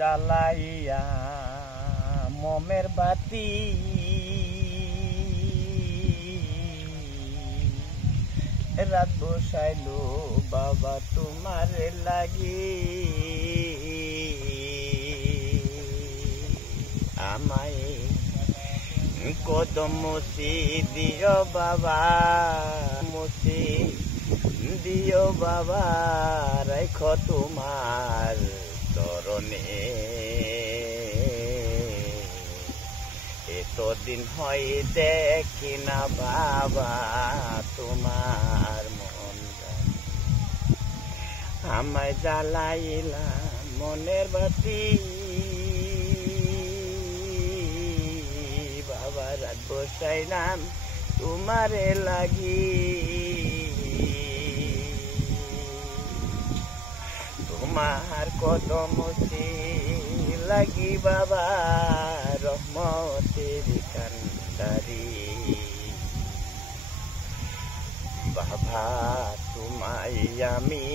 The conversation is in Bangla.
জ্বালাইয়া মোমের বাতি রাত বসাইলো বাবা তোমার লাগি আমায় কদম মুছি দিও বাবা মুছি দিও বাবা রাখো তোমার চরণে এতদিন হয় দেখি না বাবা তোমার মন আমায় জ্বালাইলাম মনের বাতি বাবা রাত বসাইলাম তোমারে লাগি তোমার কদম লাগি বাবা রহমতের কান্ডারি বাবা তোমায় আমি